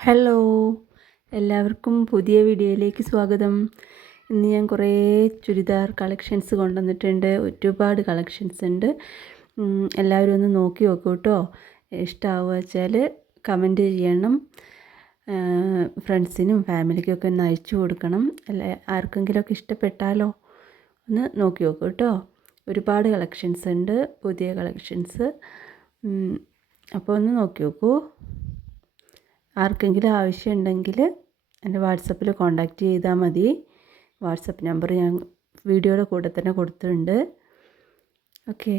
Hello, എല്ലാവർക്കും പുതിയ വീഡിയോയിലേക്ക് സ്വാഗതം. ഇന്ന് ഞാൻ കുറേ ചുരിദാർ കളക്ഷൻസ് കൊണ്ടുവന്നിട്ടുണ്ട്. ഒരുപാട് കളക്ഷൻസ് ഉണ്ട്. എല്ലാവരും ഒന്ന് നോക്കി നോക്കൂ കേട്ടോ. ഇഷ്ടമാവുക വെച്ചാൽ കമൻറ്റ് ചെയ്യണം. ഫ്രണ്ട്സിനും ഫാമിലിക്കൊക്കെ ഒന്ന് അയച്ചു കൊടുക്കണം. അല്ല ആർക്കെങ്കിലുമൊക്കെ ഇഷ്ടപ്പെട്ടാലോ ഒന്ന് നോക്കി നോക്കൂ കേട്ടോ. ഒരുപാട് കളക്ഷൻസ് ഉണ്ട്, പുതിയ കളക്ഷൻസ്. അപ്പോൾ ഒന്ന് നോക്കി നോക്കൂ. ആർക്കെങ്കിലും ആവശ്യമുണ്ടെങ്കിൽ എൻ്റെ വാട്സപ്പിൽ കോൺടാക്റ്റ് ചെയ്താൽ മതി. വാട്സപ്പ് നമ്പർ ഞാൻ വീഡിയോയുടെ കൂടെ തന്നെ കൊടുത്തിട്ടുണ്ട്. ഓക്കെ,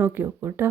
നോക്കി നോക്കൂ കേട്ടോ.